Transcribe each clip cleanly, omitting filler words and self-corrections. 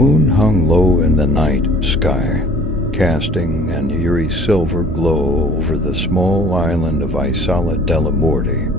moon hung low in the night sky, casting an eerie silver glow over the small island of Isola della Morte,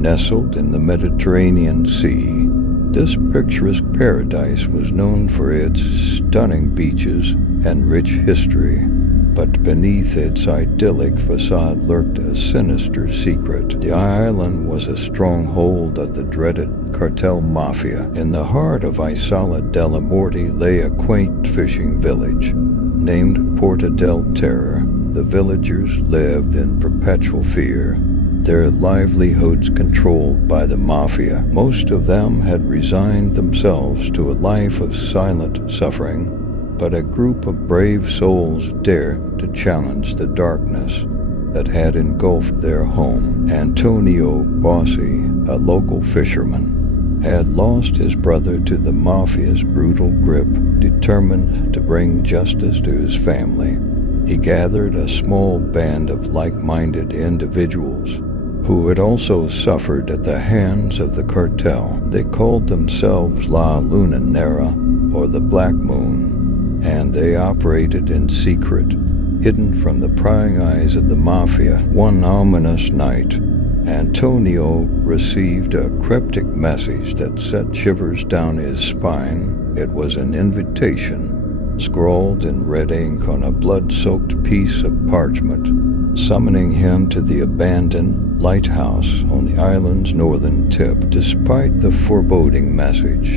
nestled in the Mediterranean Sea. This picturesque paradise was known for its stunning beaches and rich history, but beneath its idyllic facade lurked a sinister secret. The island was a stronghold of the dreaded cartel mafia. In the heart of Isola della Morte lay a quaint fishing village named Porta del Terror. The villagers lived in perpetual fear, their livelihoods controlled by the mafia. Most of them had resigned themselves to a life of silent suffering, but a group of brave souls dared to challenge the darkness that had engulfed their home. Antonio Bossi, a local fisherman, had lost his brother to the mafia's brutal grip. Determined to bring justice to his family, he gathered a small band of like-minded individuals who had also suffered at the hands of the cartel. They called themselves La Luna Nera, or the Black Moon, and they operated in secret, hidden from the prying eyes of the mafia. One ominous night, Antonio received a cryptic message that sent shivers down his spine. It was an invitation, scrawled in red ink on a blood-soaked piece of parchment, summoning him to the abandoned lighthouse on the island's northern tip. Despite the foreboding message,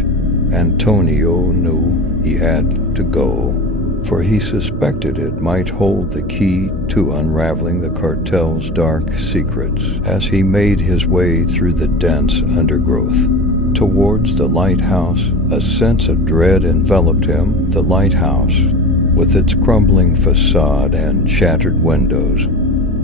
Antonio knew he had to go, for he suspected it might hold the key to unraveling the cartel's dark secrets. As he made his way through the dense undergrowth towards the lighthouse, a sense of dread enveloped him. The lighthouse, with its crumbling facade and shattered windows,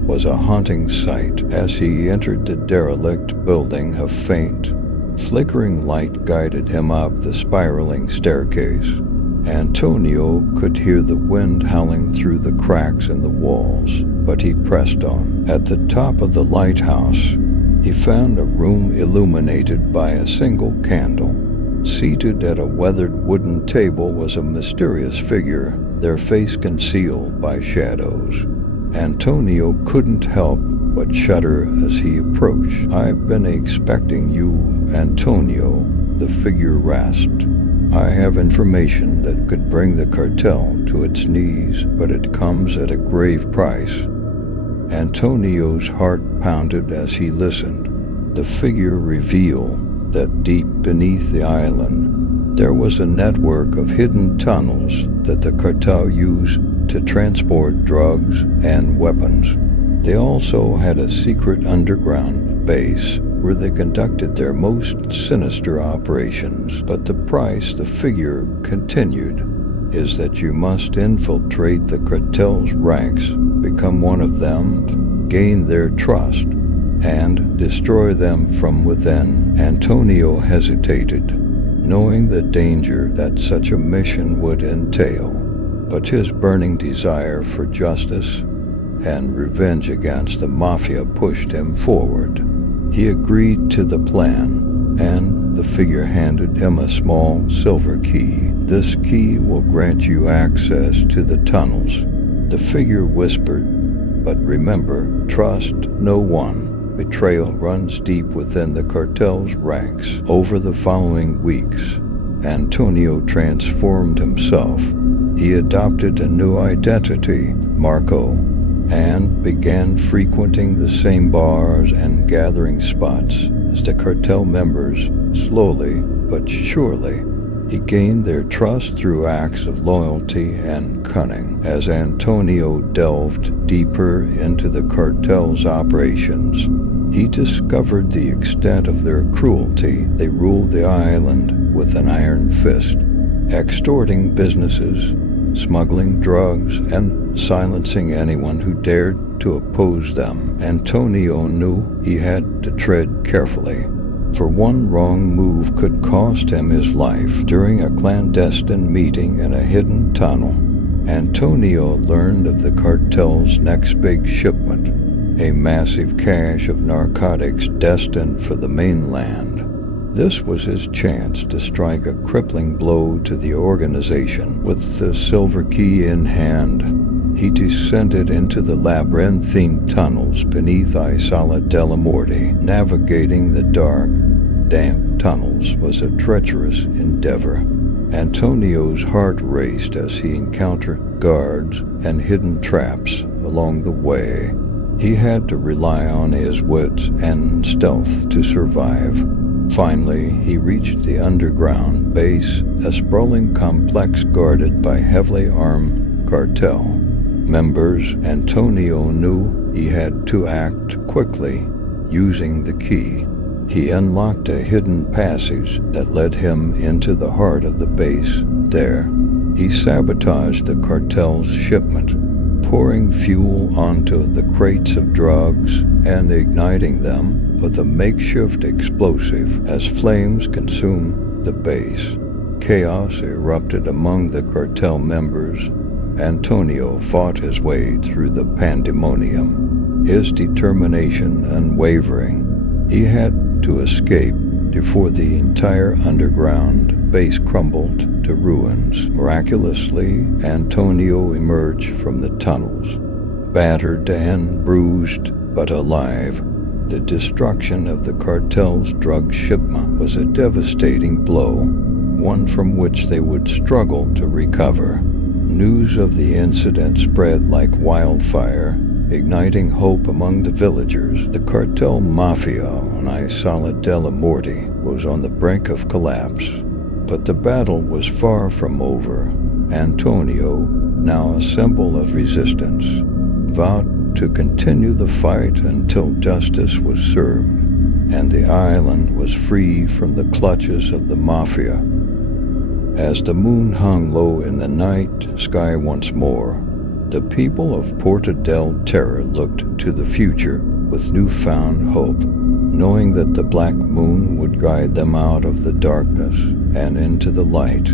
was a haunting sight. As he entered the derelict building, a faint, flickering light guided him up the spiraling staircase. Antonio could hear the wind howling through the cracks in the walls, but he pressed on. At the top of the lighthouse, he found a room illuminated by a single candle. Seated at a weathered wooden table was a mysterious figure, their face concealed by shadows. Antonio couldn't help but shudder as he approached. "I've been expecting you, Antonio," the figure rasped. "I have information that could bring the cartel to its knees, but it comes at a grave price." Antonio's heart pounded as he listened. The figure revealed that deep beneath the island, there was a network of hidden tunnels that the cartel used to transport drugs and weapons. They also had a secret underground base where they conducted their most sinister operations. But the price, the figure continued, is that you must infiltrate the cartel's ranks, become one of them, gain their trust, and destroy them from within. Antonio hesitated, knowing the danger that such a mission would entail, but his burning desire for justice and revenge against the mafia pushed him forward. He agreed to the plan, and the figure handed him a small silver key. "This key will grant you access to the tunnels," the figure whispered. "But remember, trust no one. Betrayal runs deep within the cartel's ranks." Over the following weeks, Antonio transformed himself. He adopted a new identity, Marco, and began frequenting the same bars and gathering spots. As the cartel members, slowly but surely, he gained their trust through acts of loyalty and cunning. As Antonio delved deeper into the cartel's operations, he discovered the extent of their cruelty. They ruled the island with an iron fist, extorting businesses, smuggling drugs, and silencing anyone who dared to oppose them. Antonio knew he had to tread carefully, for one wrong move could cost him his life. During a clandestine meeting in a hidden tunnel, Antonio learned of the cartel's next big shipment, a massive cache of narcotics destined for the mainland. This was his chance to strike a crippling blow to the organization. With the silver key in hand, he descended into the labyrinthine tunnels beneath Isola della Morte. Navigating the dark, damp tunnels was a treacherous endeavor. Antonio's heart raced as he encountered guards and hidden traps along the way. He had to rely on his wits and stealth to survive. Finally, he reached the underground base, a sprawling complex guarded by heavily armed cartel members. Antonio knew he had to act quickly. Using the key, he unlocked a hidden passage that led him into the heart of the base. There, he sabotaged the cartel's shipment, pouring fuel onto the crates of drugs and igniting them with a makeshift explosive. As flames consumed the base, chaos erupted among the cartel members. Antonio fought his way through the pandemonium, his determination unwavering. He had to escape before the entire underground base crumbled to ruins. Miraculously, Antonio emerged from the tunnels, battered and bruised, but alive. The destruction of the cartel's drug shipment was a devastating blow, one from which they would struggle to recover. News of the incident spread like wildfire, igniting hope among the villagers. The cartel mafia on Isola della Morte was on the brink of collapse, but the battle was far from over. Antonio, now a symbol of resistance, vowed to continue the fight until justice was served and the island was free from the clutches of the mafia. As the moon hung low in the night sky once more, the people of Porta del Terra looked to the future with newfound hope, knowing that the black moon would guide them out of the darkness and into the light.